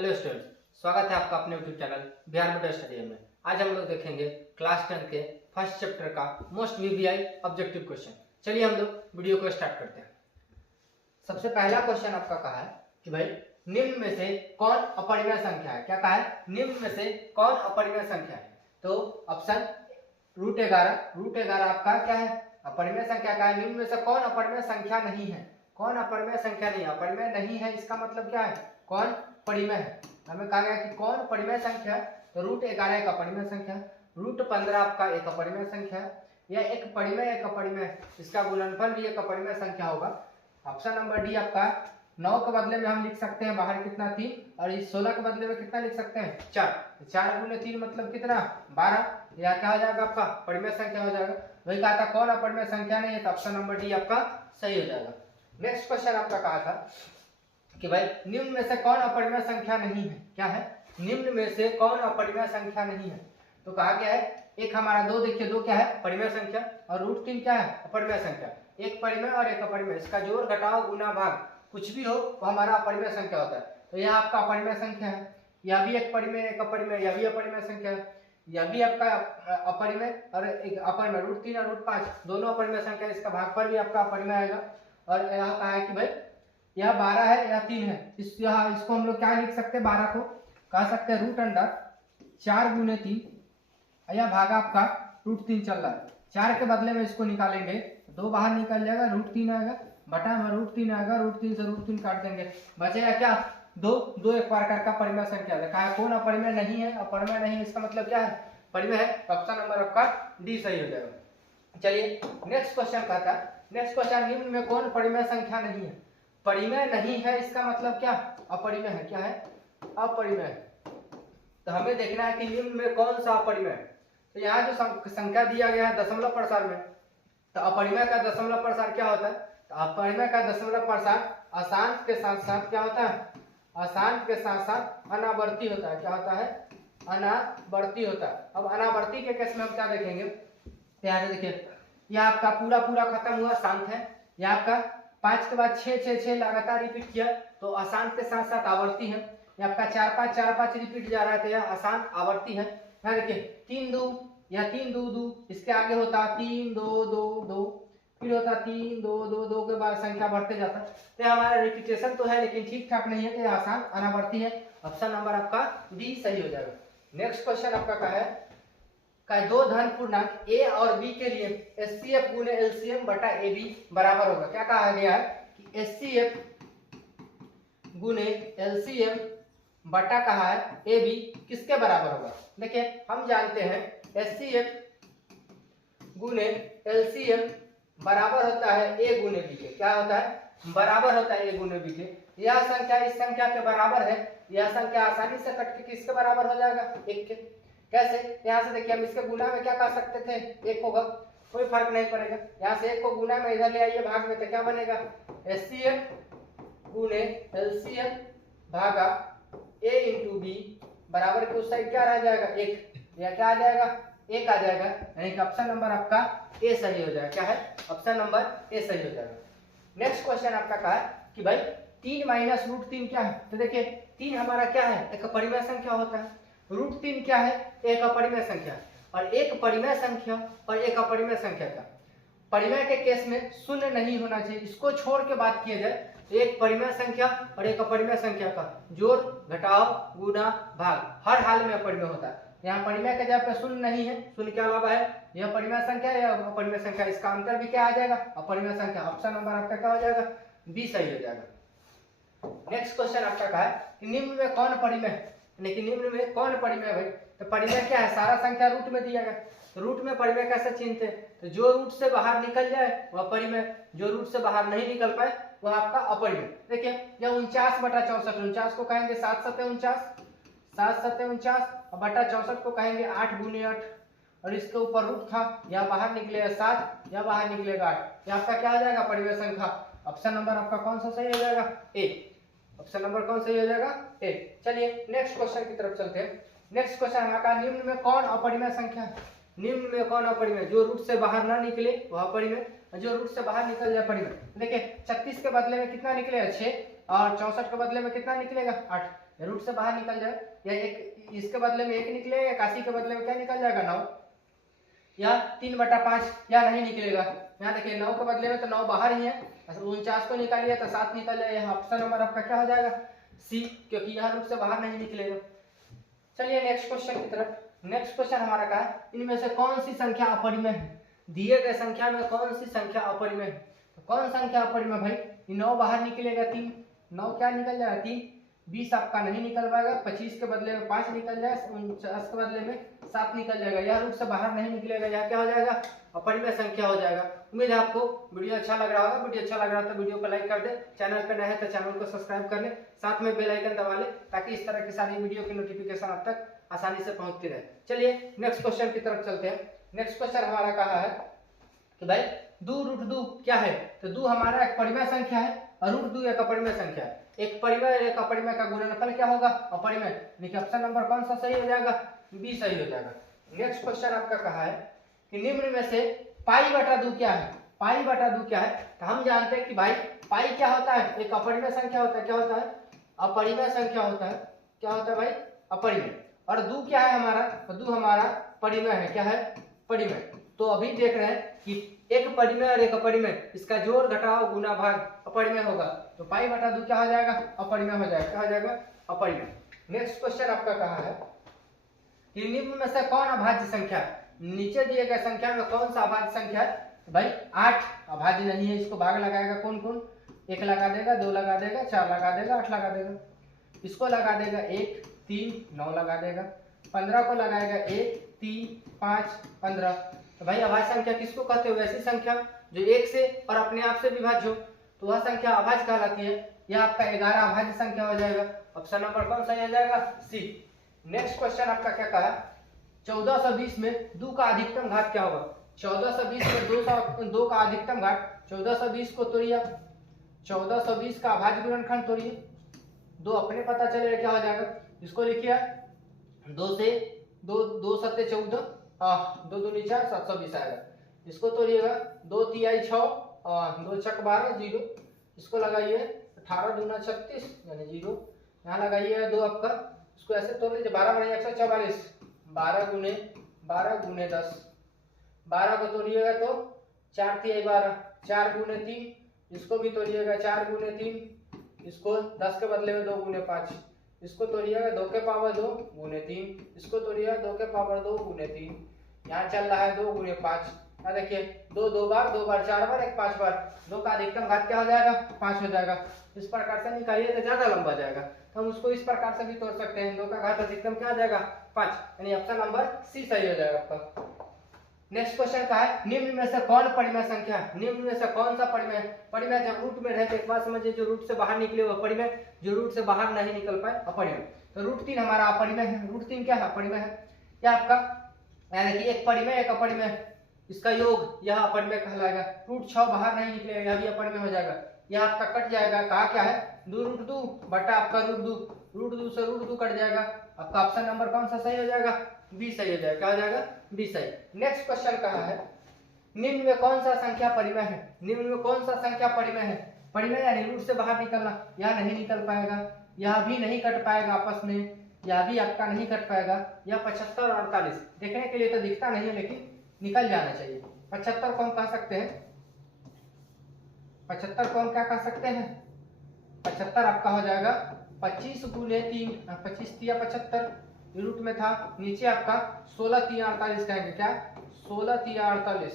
Hello students, स्वागत है आपका अपने YouTube channel Bihar media study में। आज हम लोग देखेंगे क्लास 10 के फर्स्ट चैप्टर का मोस्ट वीवीआई ऑब्जेक्टिव क्वेश्चन। चलिए हम लोग वीडियो को स्टार्ट करते हैं। सबसे पहला क्वेश्चन आपका कहा है कि भाई निम्न में से कौन अपरिमेय संख्या है। क्या कहा है? निम्न में से कौन अपरिमेय संख्या है। तो ऑप्शन √11 आपका क्या है? अपरिमेय संख्या का है। निम्न में से कौन अपरिमेय संख्या नहीं है? कौन अपरिमेय संख्या नहीं है? अपरिमेय नहीं है इसका मतलब क्या है? कौन परिमेय है। हमें कहा गया कि कौन परिमेय संख्या है, तो √11 एक अपरिमेय संख्या है, √15 आपका एक अपरिमेय संख्या है। यह एक अपरिमेय इसका गुणनफल भी एक अपरिमेय संख्या होगा। ऑप्शन नंबर डी आपका 9 के बदले में हम लिख सकते हैं बाहर कितना 3, और इस 16 के बदले में कितना लिख सकते हैं 4। 4 × 3 मतलब कितना 12। यह क्या हो जाएगा आपका परिमेय संख्या हो जाएगा। वही कहा था कौन अपरिमेय संख्या नहीं है, तो ऑप्शन नंबर डी आपका सही हो जाएगा। नेक्स्ट क्वेश्चन आपका कहा था कि भाई निम्न में से कौन अपरिमेय संख्या नहीं है। क्या है? निम्न में से कौन अपरिमेय संख्या नहीं है। तो कहा गया है एक हमारा 2, देखिए 2 क्या है? परिमेय संख्या, और √3 क्या है? अपरिमेय संख्या। एक परिमेय और एक अपरिमेय, इसका जोड़ घटाव गुना भाग कुछ भी हो वो हमारा अपरिमेय संख्या होता है। तो यह आपका अपरिमेय संख्या है। यह भी एक परिमेय एक अपरिमेय, यह भी अपरिमेय संख्या है। यह भी आपका अपरिमेय और एक अपरिमेय, √3 और √5 दोनों अपरिमेय संख्या, इसका भागफल भी आपका अपरिमेय आएगा। और यहाँ कहा है कि भाई यह 12 है, यह 3 है। इसको हम लोग क्या लिख सकते हैं? 12 को कह सकते हैं √4 × 3, यह भाग आपका √3 चल रहा है। 4 के बदले में इसको निकालेंगे, 2 बाहर निकल जाएगा, √3 आएगा, बटा में √3 आएगा, √3 से √3 काट देंगे, बचेगा क्या 2 एक प्रकार का परिमेय संख्या है। कहा कौन अपरिमेय नहीं है? अपरिमेय नहीं है इसका मतलब क्या है? परिमेय है। ऑप्शन नंबर आपका डी सही हो जाएगा। चलिए नेक्स्ट क्वेश्चन कहता है, नेक्स्ट क्वेश्चन निम्न में कौन परिमेय संख्या नहीं है। परिमेय नहीं है इसका मतलब क्या? अपरिमेय है। क्या है? अपरिमेय। तो हमें देखना है कि निम्न में कौन सा अपरिमेय है। तो यहाँ जो संख्या दिया गया है दशमलव प्रसार में, तो अपरिमेय का दशमलव प्रसार क्या होता है? तो अपरिमेय का दशमलव प्रसार अशांत के साथ साथ क्या होता है? अशांत के साथ साथ अनावर्ती होता है। क्या होता है? अनावर्ती होता है। अब अनावर्ती के केस में हम क्या देखेंगे? यहाँ देखिए यह आपका पूरा खत्म हुआ, शांत है। यह आपका 5 के बाद 6 लगातार रिपीट किया, तो अशांत के साथ साथ आवर्ती है। ये आपका 4 5 रिपीट जा रहा है, तो यह अशांत आवर्ती है। यहाँ देखिए 3 2, या 3 2 2, इसके आगे होता 3 2 2 2, फिर होता 3 2 2 2 के बाद संख्या बढ़ते जाता। तो हमारा रिपीटेशन तो है लेकिन ठीक ठाक नहीं है, तो यह अशांत अनावर्ती है। ऑप्शन नंबर आपका डी सही हो जाएगा। नेक्स्ट क्वेश्चन आपका क्या है? दो धन पूर्णांक a और b के लिए HCF × LCM बटा AB बराबर होगा। क्या कहा गया है कि HCF × LCM बटा कहा है AB किसके बराबर होगा। देखिए हम जानते हैं HCF × LCM बराबर होता है a × b के। क्या होता है? बराबर होता है a × b के। यह संख्या इस संख्या के बराबर है। यह संख्या आसानी से कट के किसके बराबर हो जाएगा? 1 के। कैसे? यहाँ से देखिए हम इसके गुना में क्या कर सकते थे? 1 होगा, कोई फर्क नहीं पड़ेगा। यहाँ से 1 को गुना में इधर ले आइए भाग में, तो क्या बनेगा? HCF × LCM भागा a × b बराबर के उस साइड क्या रह जाएगा? 1। यह क्या आ जाएगा? 1 आ जाएगा। यानी कि ऑप्शन नंबर आपका ए सही हो जाएगा। क्या है? ऑप्शन नंबर ए सही हो जाएगा। नेक्स्ट क्वेश्चन आपका कहा है कि भाई 3 - √3 क्या है। तो देखिए 3 हमारा क्या है? एक परिमेय संख्या होता है। √3 क्या है? एक अपरिमेय संख्या। और एक परिमेय संख्या और एक अपरिमेय संख्या का परिमेय के केस में शून्य नहीं होना चाहिए। इसको छोड़ के बात किया जाए, एक परिमेय संख्या और एक अपरिमेय संख्या का जोड़ घटाव गुना भाग हर हाल में अपरिमेय होता है। यहाँ परिमेय के जगह पे शून्य नहीं है, शून्य के अलावा है यह परिमेय संख्या या अपरिमेय संख्या, इसका अंतर भी क्या आ जाएगा? अपरिमेय संख्या। ऑप्शन नंबर आपका क्या हो जाएगा? बी सही हो जाएगा। नेक्स्ट क्वेश्चन आपका कहा है कि निम्न में कौन परिमेय है। लेकिन निम्न में कौन परिमेय भाई? तो परिमेय क्या है? सारा संख्या रूट में दिया गया, तो रूट में परिमेय कैसे चिन्हते हैं? तो जो रूट से बाहर निकल जाए वह परिमेय, जो रूट से बाहर नहीं निकल पाए वह आपका अपरिमेय। देखिए यह 49/64, 49 को कहेंगे 7 × 7 = 7 × 7 = 49, और बटा 64 को कहेंगे 8 × 8, और इसके ऊपर रूट था, यह बाहर निकलेगा 7, यह बाहर निकलेगा 8। यह आपका क्या आ जाएगा? परिमेय संख्या। ऑप्शन नंबर आपका कौन सा सही हो जाएगा? ए। ऑप्शन नंबर कौन सही हो जाएगा? ए। चलिए नेक्स्ट क्वेश्चन की तरफ चलते हैं। नेक्स्ट क्वेश्चन हमारा निम्न में कौन अपरिमेय संख्या है। निम्न में कौन अपरिमेय? जो रूट से बाहर ना निकले वह अपरिमेय, जो रूट से बाहर निकल जाए परिमेय। देखिए 36 के बदले में कितना निकलेगा? 6, और 64 के बदले में कितना निकलेगा? 8। या रूट से बाहर निकल जाए, या एक इसके बदले में 1 निकलेगा, 81 के बदले में क्या निकल जाएगा 9, या 3/5, या नहीं निकलेगा। यहाँ देखिए 9 के बदले में तो 9 बाहर ही है, 49 को निकालिए तो 7 निकल जाएगा। ऑप्शन नंबर आपका क्या हो जाएगा सी, क्योंकि यहाँ रूट से बाहर नहीं निकलेगा। चलिए नेक्स्ट क्वेश्चन की तरफ। नेक्स्ट क्वेश्चन हमारा क्या है, इनमें से कौन सी संख्या अपरिमेय है, दिए गए संख्या में कौन सी संख्या अपरिमेय है। तो कौन संख्या अपरिमेय भाई, 9 बाहर निकलेगा 3, 9 क्या निकल जाएगा 3, 20 आपका नहीं निकल पाएगा, 25 के बदले में 5 निकल जाए, 49 के बदले में 7 निकल जाएगा, यह रूट से बाहर नहीं निकलेगा, यह क्या हो जाएगा अपरिमेय संख्या हो जाएगा। उम्मीद है आपको वीडियो अच्छा लग रहा होगा। वीडियो अच्छा लग रहा है तो वीडियो को लाइक कर दे, चैनल पर नए हैं तो चैनल को सब्सक्राइब कर ले, साथ में बेल आइकन दबा ले, ताकि इस तरह की सारी वीडियो की नोटिफिकेशन आप तक आसानी से पहुंचती रहे। चलिए नेक्स्ट क्वेश्चन की तरफ चलते हैं। नेक्स्ट क्वेश्चन हमारा कहा है कि भाई 2√2 क्या है। तो 2 हमारा एक परिमेय संख्या है और √2 एक अपरिमेय संख्या है। एक परिमेय एक अपरिमेय का गुणनफल क्या होगा अपरिमेय। देखिए ऑप्शन नंबर कौन सा सही हो जाएगा, बी सही हो जाएगा। नेक्स्ट क्वेश्चन आपका कहा है कि निम्न में से π/2 क्या है। π/2 क्या है, तो हम जानते हैं कि भाई पाई क्या होता है, एक अपरिमेय संख्या होता है। क्या होता है, अपरिमेय संख्या होता है। क्या होता है भाई, अपरिमेय। और 2 क्या है हमारा, तो 2 हमारा परिमेय है। क्या है, परिमेय। तो अभी देख रहे हैं कि एक परिमेय और एक अपरिमेय, इसका जोड़ घटाव गुना भाग अपरिमेय होगा। तो π/2 क्या हो जाएगा, अपरिमेय हो जाएगा। क्या हो जाएगा, अपरिमेय। नेक्स्ट क्वेश्चन आपका कहा है कि निम्न में से कौन अभाज्य संख्या है। नीचे दिए गए संख्या में कौन सा अभाज्य संख्या है, भाई 8 अभाज्य नहीं है, इसको भाग लगाएगा कौन कौन, 1 लगा देगा, 2 लगा देगा, 4 लगा देगा, 8 लगा देगा। इसको लगा देगा 1, 3, 9 लगा देगा। 15 को लगाएगा 1, 3, 5, 15। तो भाई अभाज्य संख्या किसको कहते हो, ऐसी संख्या जो 1 से और अपने आप से विभाज्य हो, तो वह संख्या अभाज्य कहलाती है। यह आपका 11 अभाज्य संख्या हो जाएगा। ऑप्शन नंबर कौन सा हो जाएगा, सी। नेक्स्ट क्वेश्चन आपका क्या कहा, 1420 में 2 का अधिकतम घात क्या होगा। 1420 में 2 का अधिकतम घात, 1420 को तोड़िए, 1420 का अभाज्य गुणनखंड तोड़िए, 2 अपने पता चलेगा क्या हो जाएगा। इसको लिखिए 2 से 2 7 14, 2 दूनी 4, 720 आएगा। इसको तोड़िएगा 2 तिहाई 6, 2 छक 12, 0। इसको लगाइए 18 दूना 36 यानी 0। यहाँ लगाइए 2 आपका, इसको ऐसे तोड़ लीजिए 12 बने 144, 12 गुने 10, 12 को तोड़िएगा तो 4 तिहाई 12, 4 गुने 3। इसको भी तोड़िएगा 4 गुने 3। इसको 10 के बदले में 2 गुने 5। इसको तोड़िएगा 2 के पावर 2 गुने 3। इसको तोड़िएगा 2 के पावर 2 गुने 3। यहाँ चल रहा है 2 गुने 5। यहाँ देखिए 2 2 बार, 2 बार 4 बार, 1 5 बार, 2 का अधिकतम घात क्या हो जाएगा, 5 हो जाएगा। इस प्रकार से निकालिए तो ज्यादा लंबा जाएगा, तो हम उसको इस प्रकार से भी तोड़ सकते हैं। 2 का घात अधिकतम क्या हो जाएगा, 5, यानी ऑप्शन नंबर सी सही हो जाएगा आपका। नेक्स्ट क्वेश्चन का है, निम्न में से कौन परिमेय संख्या है। निम्न में से कौन सा परिमेय, परिमेय जब रूट में रहे तो एक बात समझिए, जो रूट से बाहर निकले वो परिमेय, जो रूट से बाहर नहीं निकल पाए अपरिमेय। तो √3 हमारा अपरिमेय है। √3 क्या है, अपरिमेय है। क्या आपका, यानी कि एक परिमेय एक अपरिमेय, इसका योग यह अपरिमेय कहलाएगा। √6 बाहर नहीं निकलेगा, यह भी अपरिमेय हो जाएगा। यह आपका कट जाएगा, कहा क्या है 2√2 बटा आपका √2, √2 से √2 कट जाएगा। आपका ऑप्शन नंबर कौन सा सही हो जाएगा, बी सही हो जाएगा। क्या हो जाएगा, बी सही। नेक्स्ट क्वेश्चन कहा है, निम्न में कौन सा संख्या परिमेय है। निम्न में कौन सा संख्या परिमेय है। परिमेय यानी रूट से बाहर निकलना, यह नहीं निकल पाएगा, यह भी नहीं कट पाएगा आपस में, यह भी आपका नहीं कट पाएगा। यह 75 और 48 देखने के लिए तो दिखता नहीं है, लेकिन निकल जाना चाहिए। 75 को हम कह सकते हैं, 75 को हम क्या कह सकते हैं, 75 आपका हो जाएगा 25 गुने 3, 25 तिया 75 रूट में था। नीचे आपका 16 तिया 48 कहेंगे, क्या 16 तिया 48।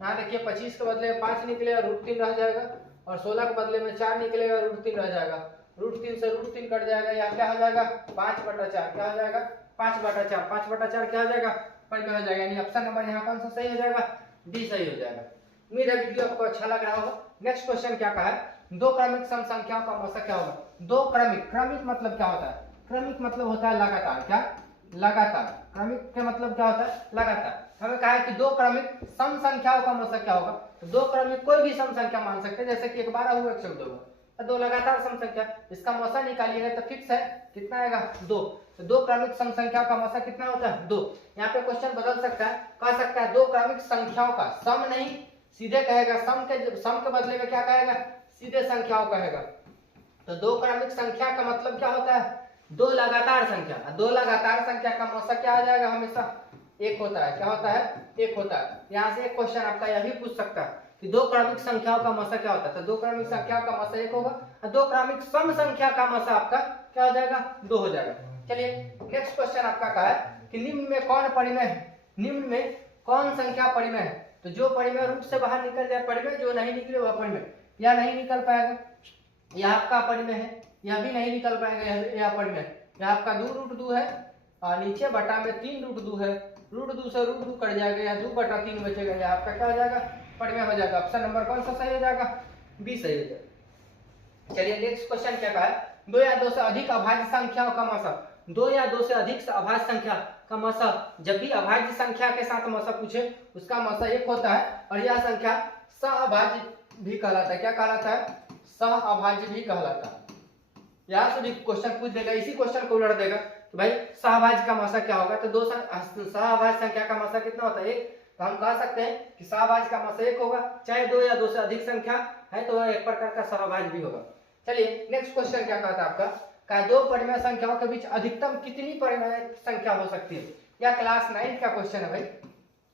यहाँ देखिए 25 के बदले में 5 निकलेगा, √3 रह जाएगा, और 16 के बदले में 4 निकलेगा, √3 रह जाएगा। √3 से √3 कट जाएगा, यहाँ क्या हो जाएगा 5/4। क्या हो जाएगा 5/4, 5/4 क्या हो जाएगा, परिमेय हो जाएगा। यानी ऑप्शन नंबर यहाँ कौन सा सही हो जाएगा, डी सही हो जाएगा। उम्मीद है वीडियो आपको अच्छा लग रहा होगा। नेक्स्ट क्वेश्चन क्या कहा है, 2 क्रमिक सम संख्याओं का औसत क्या होगा। 2 क्रमिक, क्रमिक मतलब क्या होता है, क्रमिक मतलब होता है लगातार। क्या, लगातार। क्रमिक का मतलब क्या होता है, लगातार। हमें कहा है कि 2 क्रमिक सम संख्याओं का औसत क्या होगा। तो 2 क्रमिक कोई भी सम संख्या मान सकते हैं, जैसे कि 1 12 हुआ, 1 14 हुआ, 2 लगातार सम संख्या, इसका मौसा निकालिएगा तो फिक्स है, कितना आएगा 2। तो 2 क्रमिक सम संख्याओं का मौसा कितना होता है 2। यहाँ पे क्वेश्चन बदल सकता है, कह सकता है 2 क्रमिक संख्याओं का, सम नहीं सीधे कहेगा, सम के बदले में क्या कहेगा, सीधे संख्याओं कहेगा। तो 2 क्रमिक संख्या का मतलब क्या होता है, दो लगातार संख्या, दो लगातार संख्या का मौसा क्या आ जाएगा, हमेशा एक होता है। क्या होता है, एक होता है। यहाँ से एक क्वेश्चन आपका यह भी पूछ सकता है कि दो क्रमिक संख्याओं का मौसा क्या होता है, तो दो क्रमिक संख्याओं का मौसा एक होगा और दो क्रमिक सम संख्या का मौसा आपका क्या हो जाएगा, दो हो जाएगा। चलिए नेक्स्ट क्वेश्चन आपका क्या है कि निम्न में कौन परिमेय है, निम्न में कौन संख्या परिमेय है, तो जो परिमेय रूट से बाहर निकल जाए परिमेय, जो नहीं निकले वह परिमेय, या नहीं निकल पाएगा, यह आपका परिमेय है, यह भी नहीं निकल पाएगा, यह परिमेय, यह आपका 2√2 है और नीचे बटा में 3√2 है, √2 से √2 कट जाएगा, यह 2/3 बचेगा, यह आपका क्या हो जाएगा, परिमेय हो जाएगा। ऑप्शन नंबर कौन सा सही हो जाएगा, बी सही हो जाएगा। चलिए नेक्स्ट क्वेश्चन क्या है, दो या दो से अधिक अभाज्य संख्याओं का मौसा, दो या दो से अधिक अभाज्य संख्या का मौसा, जब भी अभाज्य संख्या के साथ मौसा पूछे उसका मौसा एक होता है और यह संख्या सहअभाज्य भी कहलाता है। क्या कहलाता है, सहअभाज्य भी कहलाता है। यहाँ से भी क्वेश्चन पूछ देगा, इसी क्वेश्चन को उलट देगा कि भाई सहअभाज्य का मौसा क्या होगा, तो दो सहअभाज्य संख्या का मौसा कितना होता है, एक, तो हम कह सकते हैं कि सहअभाज्य का मौसा एक होगा, चाहे दो या दो से अधिक संख्या है तो वह एक प्रकार का सहअभाज्य भी होगा। चलिए नेक्स्ट क्वेश्चन क्या कहता है आपका, का दो परिमेय संख्याओं के बीच अधिकतम कितनी परिमेय संख्या हो सकती है। यह क्लास 9 का क्वेश्चन है भाई,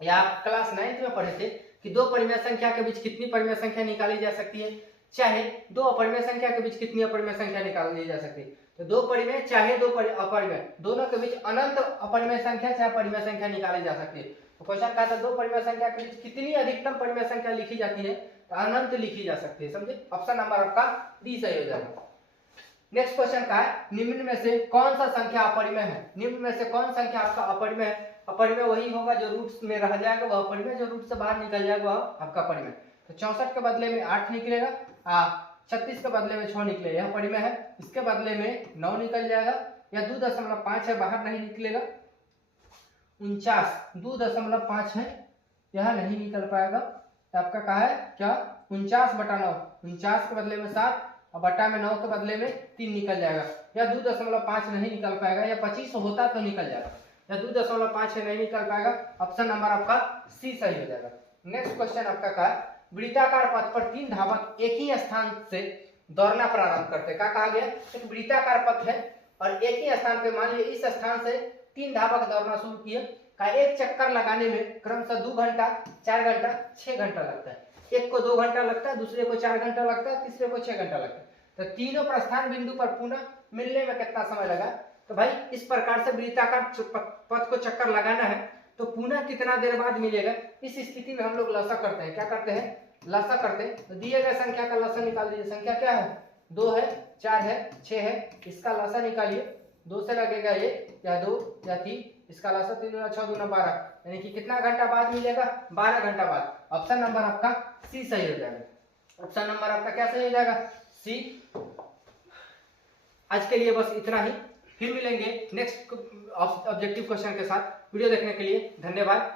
या आप क्लास 9 में पढ़े थे कि दो परिमेय संख्या के बीच कितनी परिमेय संख्या निकाली जा सकती है, चाहे दो अपरिमेय संख्या के बीच कितनी अपरिमेय संख्या निकाली जा सकती है। तो दो परिमेय चाहे दो अपरिमेय, दोनों के बीच अनंत अपरिमेय संख्या चाहे परिमेय संख्या निकाली जा सकती है। तो क्वेश्चन कहता है दो परिमेय संख्या के बीच कितनी अधिकतम परिमेय संख्या लिखी जाती है, तो अनंत लिखी जा सकती है। समझे, ऑप्शन नंबर आपका डी सही हो जाएगा। नेक्स्ट क्वेश्चन का है, निम्न में से कौन सा संख्या अपरिमेय है, निम्न में से कौन संख्या आपका अपरिमेय है, अपरिमेय वही होगा जो रूट में रह जाएगा वह अपरिमेय, जो रूट से बाहर निकल जाएगा वह आपका परिमेय। तो 64 के बदले में 8 निकलेगा, 36 के बदले में 6 निकलेगा, यह परिमेय है। इसके बदले में 9 निकल जाएगा, या 2.5 है, बाहर नहीं निकलेगा। 49 2.5 है, यह नहीं निकल पाएगा, तो आपका कहा है क्या 49/9, 49 के बदले में 7 और बटा में 9 के बदले में 3 निकल जाएगा, या 2.5 नहीं निकल पाएगा, या 25 होता तो निकल जाएगा, या 2.5 नहीं निकल पाएगा। ऑप्शन नंबर आपका सी सही हो जाएगा। नेक्स्ट क्वेश्चन आपका क्या है, वृत्ताकार पथ पर 3 धावक एक ही स्थान से दौड़ना प्रारंभ करते हैं। क्या कहा गया, एक वृत्ताकार पथ है और एक ही स्थान पे, मान लीजिए इस स्थान से 3 धावक दौड़ना शुरू किए, का एक चक्कर लगाने में क्रमशः 2 घंटा, 4 घंटा, 6 घंटा लगता है। एक को 2 घंटा लगता है, दूसरे को 4 घंटा लगता है, तीसरे को 6 घंटा लगता है। तो तीनों प्रस्थान बिंदु पर पुनः मिलने में कितना समय लगा, तो भाई इस प्रकार से वृत्ताकार पथ को चक्कर लगाना है तो पुनः कितना देर बाद मिलेगा। इस स्थिति में हम लोग लसा करते हैं, क्या करते हैं, लसा करते हैं। तो दिए गए संख्या का लसा निकाल दीजिए, संख्या क्या है, 2 है, 4 है, 6 है, इसका लसा निकालिए। 2 से लगेगा ये, या 2 या 3, इसका लसा 3 × 6 = 12, यानी कि कितना घंटा बाद मिलेगा, 12 घंटा बाद। ऑप्शन नंबर आपका सी सही हो जाएगा। ऑप्शन नंबर आपका क्या सही हो जाएगा, सी। आज के लिए बस इतना ही, फिर मिलेंगे नेक्स्ट ऑब्जेक्टिव क्वेश्चन के साथ। वीडियो देखने के लिए धन्यवाद।